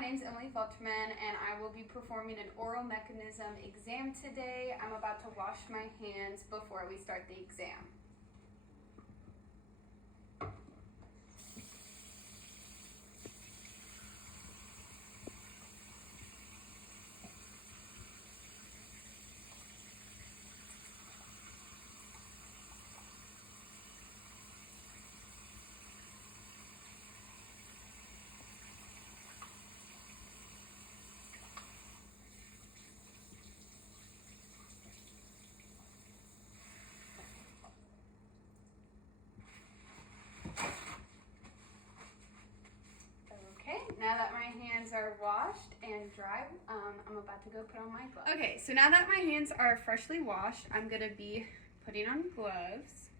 my name is Emily Felchman and I will be performing an oral mechanism exam today. I'm about to wash my hands before we start the exam. Now that my hands are washed and dry, I'm about to go put on my gloves. Okay, so now that my hands are freshly washed, I'm going to be putting on gloves.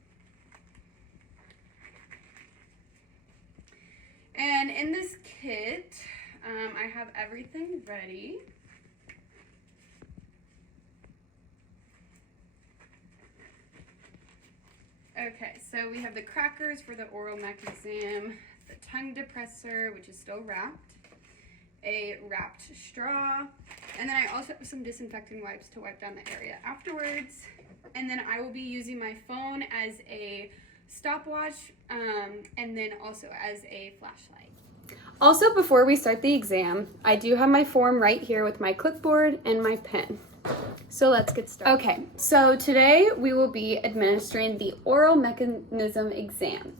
And in this kit, I have everything ready. Okay, so we have the crackers for the oral mech exam, the tongue depressor, which is still wrapped, a wrapped straw, and then I also have some disinfectant wipes to wipe down the area afterwards. And then I will be using my phone as a stopwatch, and then also as a flashlight. Also, before we start the exam, I do have my form right here with my clipboard and my pen. So let's get started. Okay, so today we will be administering the oral mechanism exam.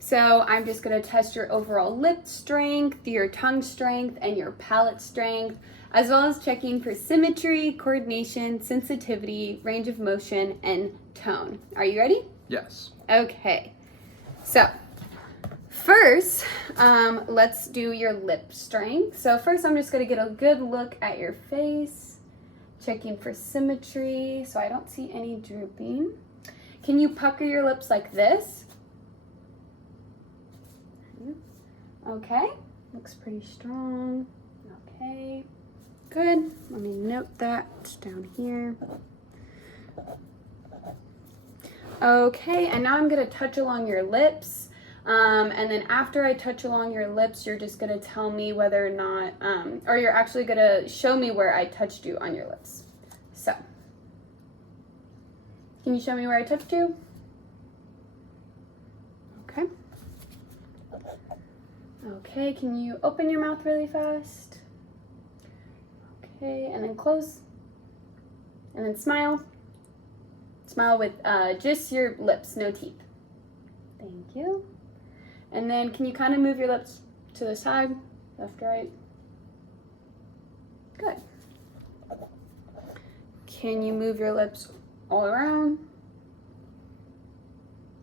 So I'm just going to test your overall lip strength, your tongue strength, and your palate strength, as well as checking for symmetry, coordination, sensitivity, range of motion, and tone. Are you ready? Yes. Okay, so first, let's do your lip strength. So first I'm just going to get a good look at your face, checking for symmetry, so I don't see any drooping. Can you pucker your lips like this? Okay, looks pretty strong. Okay, good. Let me note that down here. Okay, and now I'm gonna touch along your lips. And then after I touch along your lips, you're just gonna tell me whether or not, or you're actually gonna show me where I touched you on your lips. So, can you show me where I touched you? Okay. Okay, can you open your mouth really fast? Okay, and then close. And then smile. Smile with just your lips, no teeth. Thank you. And then can you kind of move your lips to the side, left, right? Good. Can you move your lips all around?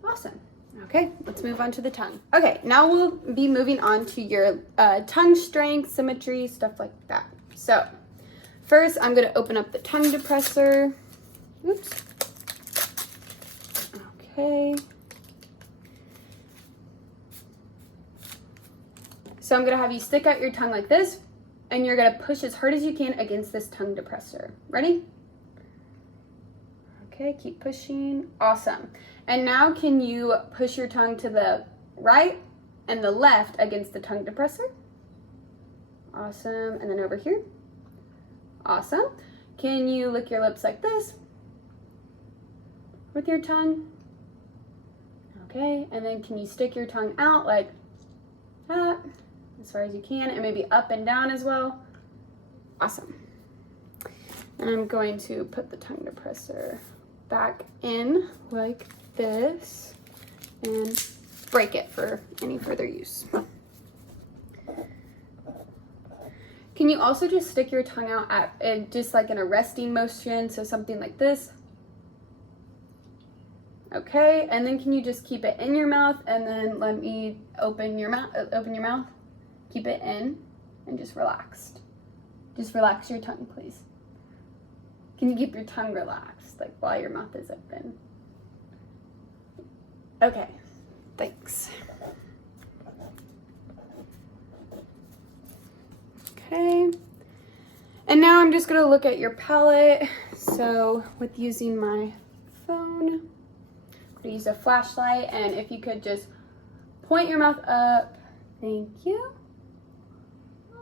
Awesome. Okay, let's move on to the tongue. Okay, now we'll be moving on to your tongue strength, symmetry, stuff like that. So, first I'm gonna open up the tongue depressor. Oops. Okay. So I'm gonna have you stick out your tongue like this, and you're gonna push as hard as you can against this tongue depressor. Ready? Okay, keep pushing. Awesome. And now can you push your tongue to the right and the left against the tongue depressor? Awesome. And then over here. Awesome. Can you lick your lips like this with your tongue? Okay. And then can you stick your tongue out like that as far as you can, and maybe up and down as well? Awesome. And I'm going to put the tongue depressor back in like this and break it for any further use. Can you also just stick your tongue out at just like in a resting motion, so something like this? Okay, and then can you just keep it in your mouth, and then let me open your mouth, keep it in, and just relax. Just relax your tongue, please. Can you keep your tongue relaxed, like while your mouth is open? Okay, thanks. Okay, and now I'm just gonna look at your palate. So with using my phone, I'm gonna use a flashlight, and if you could just point your mouth up. Thank you.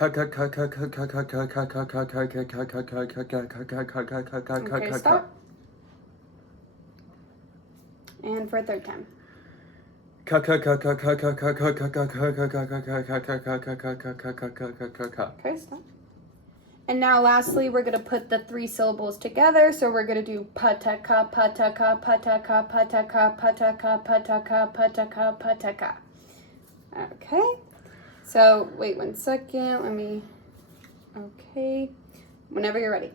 Okay, stop. And for a third time. Okay, stop. And now lastly, we're going to put the 3 syllables together. So we're going to do pataka, pataka, pataka, pataka, pataka, pataka, pataka, pataka. Okay. So wait 1 second. Let me. Okay. Whenever you're ready.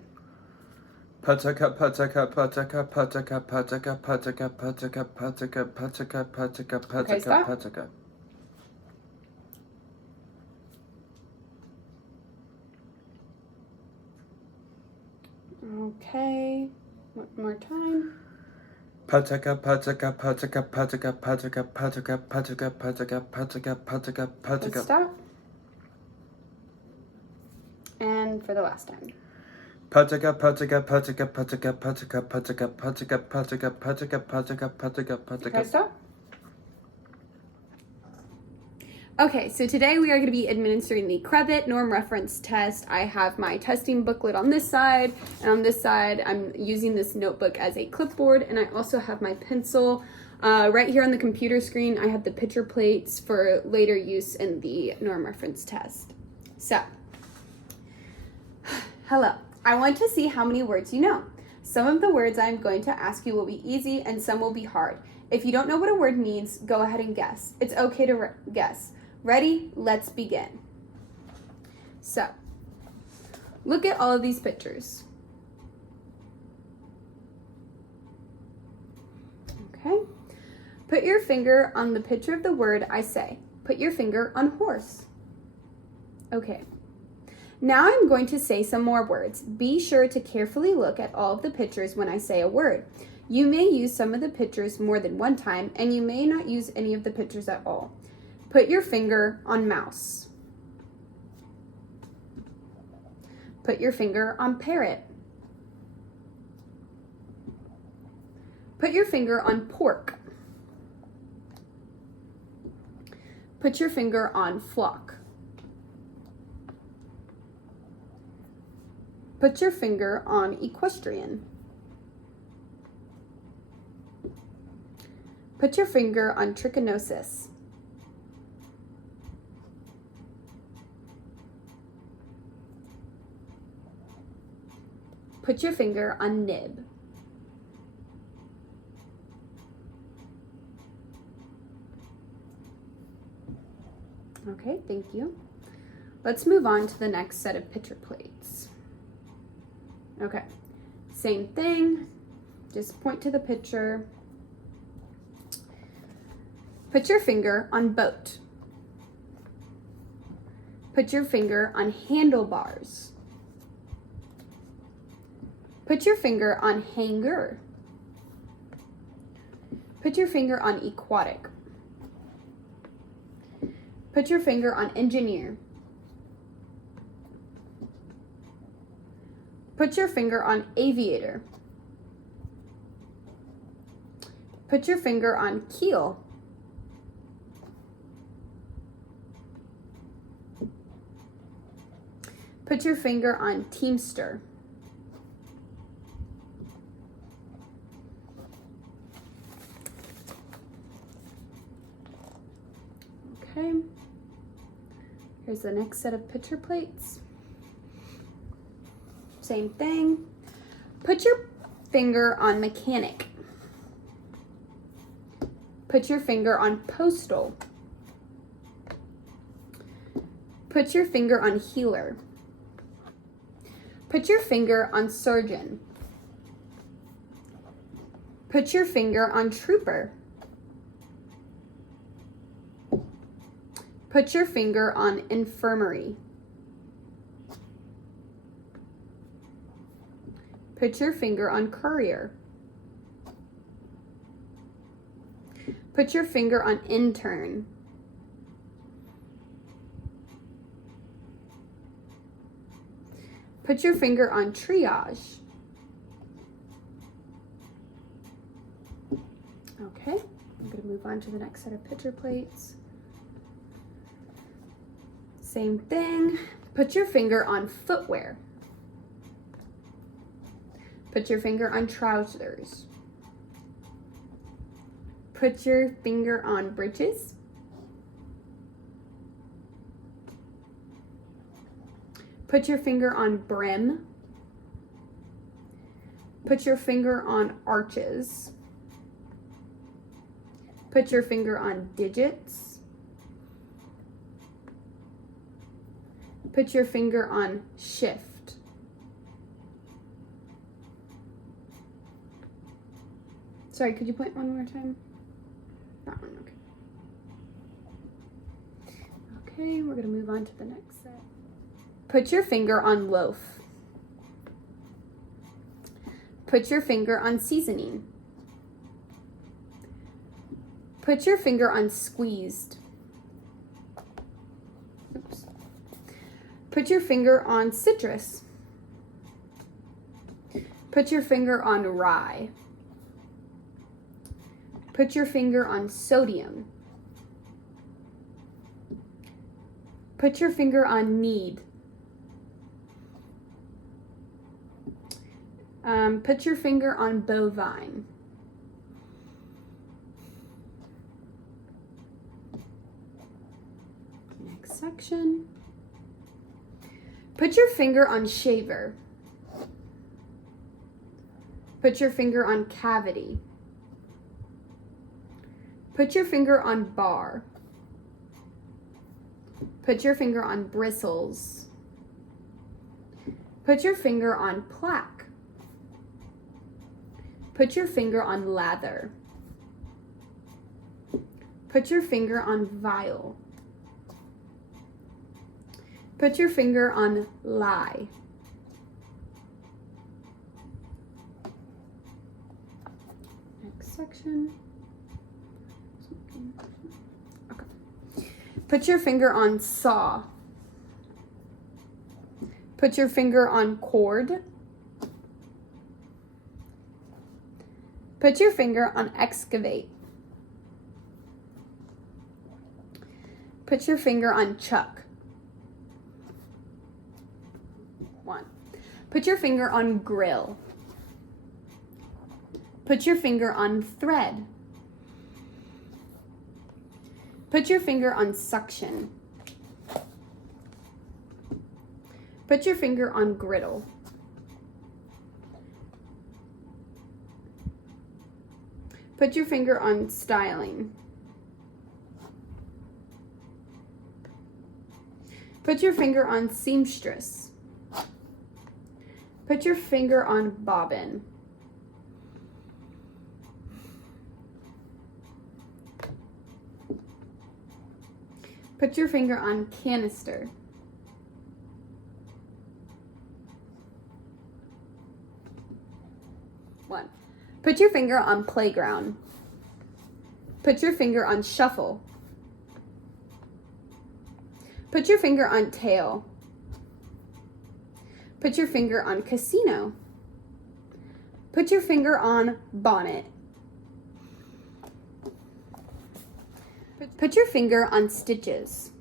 Pataka, pataka, pataka, pataka, pataka, pataka, pataka, pataka, pataka, pataka, pataka, pataka. Okay. One more time. Pataka, pataka, pataka, pataka, pataka, pataka, pataka, pataka, pataka, pataka, pataka. Let's stop. And for the last time. Pataka, pataka, pataka, pataka, pataka, pataka, pataka, pataka, pataka, pataka, pataka, pataka. Okay, stop. Okay, so today we are going to be administering the Credit Norm Reference Test. I have my testing booklet on this side, and on this side I'm using this notebook as a clipboard, and I also have my pencil. Right here on the computer screen I have the picture plates for later use in the Norm Reference Test. So, hello. I want to see how many words you know. Some of the words I'm going to ask you will be easy and some will be hard. If you don't know what a word means, go ahead and guess. It's okay to guess. Ready? Let's begin. So, look at all of these pictures. Okay. Put your finger on the picture of the word I say. Put your finger on horse. Okay. Now I'm going to say some more words. Be sure to carefully look at all of the pictures when I say a word. You may use some of the pictures more than one time, and you may not use any of the pictures at all. Put your finger on mouse. Put your finger on parrot. Put your finger on pork. Put your finger on flock. Put your finger on equestrian. Put your finger on trichinosis. Put your finger on nib. Okay, thank you. Let's move on to the next set of picture plates. Okay, same thing, just point to the picture. Put your finger on boat. Put your finger on handlebars. Put your finger on hanger. Put your finger on aquatic. Put your finger on engineer. Put your finger on aviator. Put your finger on keel. Put your finger on teamster. Okay. Here's the next set of picture plates. Same thing. Put your finger on mechanic. Put your finger on postal. Put your finger on healer. Put your finger on surgeon. Put your finger on trooper. Put your finger on infirmary. Put your finger on courier. Put your finger on intern. Put your finger on triage. Okay, I'm going to move on to the next set of picture plates. Same thing. Put your finger on footwear. Put your finger on trousers. Put your finger on breeches. Put your finger on brim. Put your finger on arches. Put your finger on digits. Put your finger on shift. Sorry, could you point one more time? That one, okay. Okay, we're gonna move on to the next set. Put your finger on loaf. Put your finger on seasoning. Put your finger on squeezed. Oops. Put your finger on citrus. Put your finger on rye. Put your finger on sodium. Put your finger on need. Put your finger on bovine. Next section. Put your finger on shaver. Put your finger on cavity. Put your finger on bar. Put your finger on bristles. Put your finger on plaque. Put your finger on lather. Put your finger on vial. Put your finger on lie. Next section. Okay. Put your finger on saw. Put your finger on cord. Put your finger on excavate. Put your finger on chuck. 1. Put your finger on grill. Put your finger on thread. Put your finger on suction. Put your finger on griddle. Put your finger on styling. Put your finger on seamstress. Put your finger on bobbin. Put your finger on canister. Put your finger on playground. Put your finger on shuffle. Put your finger on tail. Put your finger on casino. Put your finger on bonnet. Put your finger on stitches.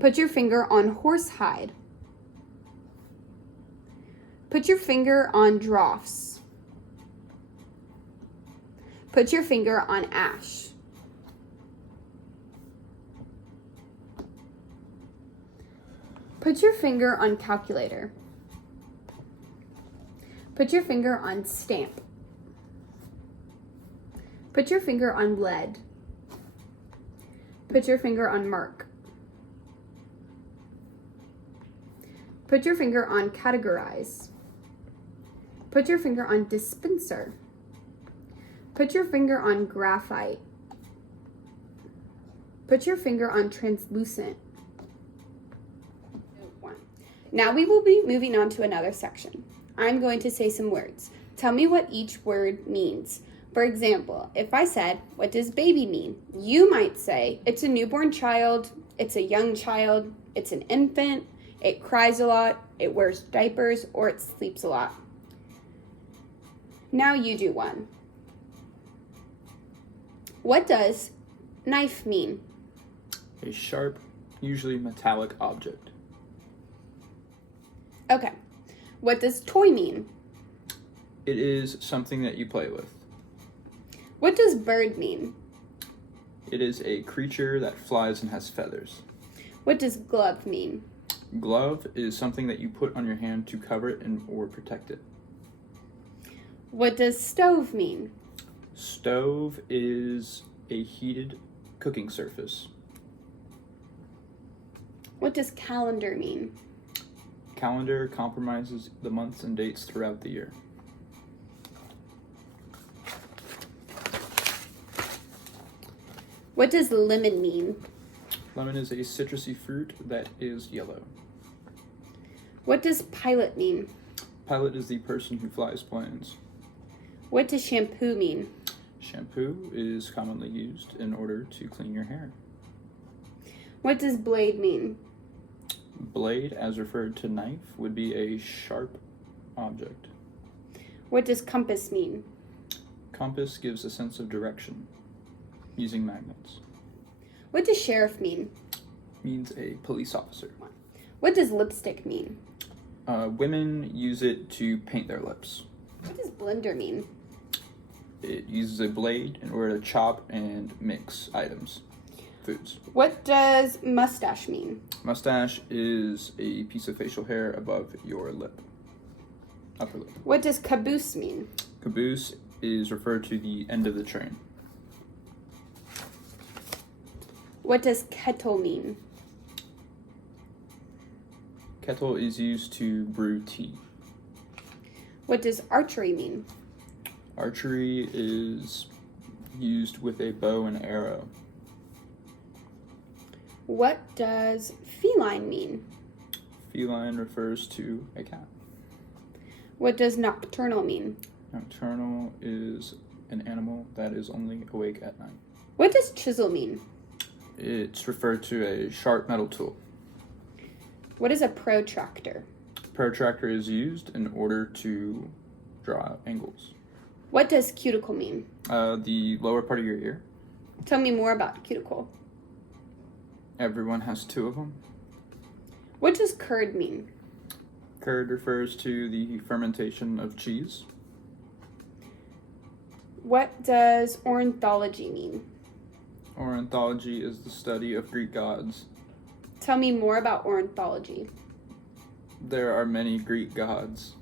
Put your finger on horsehide. Put your finger on draughts. Put your finger on ash. Put your finger on calculator. Put your finger on stamp. Put your finger on lead. Put your finger on mark. Put your finger on categorize. Put your finger on dispenser. Put your finger on graphite. Put your finger on translucent. 1. Now we will be moving on to another section. I'm going to say some words. Tell me what each word means. For example, if I said, what does baby mean? You might say, it's a newborn child, it's a young child, it's an infant, it cries a lot, it wears diapers, or it sleeps a lot. Now you do one. What does knife mean? A sharp Usually metallic object. Okay. What does toy mean? It is something that you play with. What does bird mean? It is a creature that flies and has feathers. What does glove mean? Glove is something that you put on your hand to cover it or protect it. What does stove mean? Stove is a heated cooking surface. What does calendar mean? Calendar comprises the months and dates throughout the year. What does lemon mean? Lemon is a citrusy fruit that is yellow. What does pilot mean? Pilot is the person who flies planes. What does shampoo mean? Shampoo is commonly used in order to clean your hair. What does blade mean? Blade, as referred to knife, would be a sharp object. What does compass mean? Compass gives a sense of direction using magnets. What does sheriff mean? Means a police officer. What does lipstick mean? Women use it to paint their lips. What does blender mean? It uses a blade in order to chop and mix items, foods. What does mustache mean? Mustache is a piece of facial hair above your lip, upper lip. What does caboose mean? Caboose is referred to the end of the train. What does kettle mean? Kettle is used to brew tea. What does archery mean? Archery is used with a bow and arrow. What does feline mean? Feline refers to a cat. What does nocturnal mean? Nocturnal is an animal that is only awake at night. What does chisel mean? It's referred to a sharp metal tool. What is a protractor? Protractor is used in order to draw out angles. What does cuticle mean? The lower part of your ear. Tell me more about cuticle. Everyone has two of them. What does curd mean? Curd refers to the fermentation of cheese. What does ornithology mean? Ornithology is the study of Greek gods. Tell me more about ornithology. There are many Greek gods.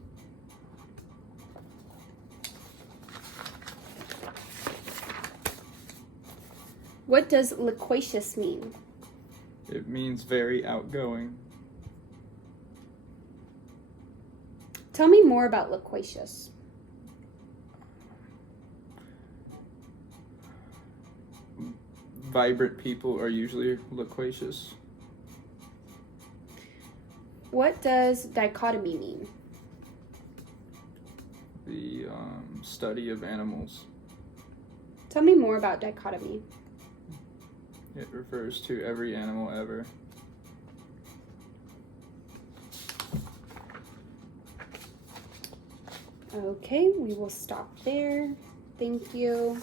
What does loquacious mean? It means very outgoing. Tell me more about loquacious. Vibrant people are usually loquacious. What does dichotomy mean? The study of animals. Tell me more about dichotomy. It refers to every animal ever. Okay, we will stop there. Thank you.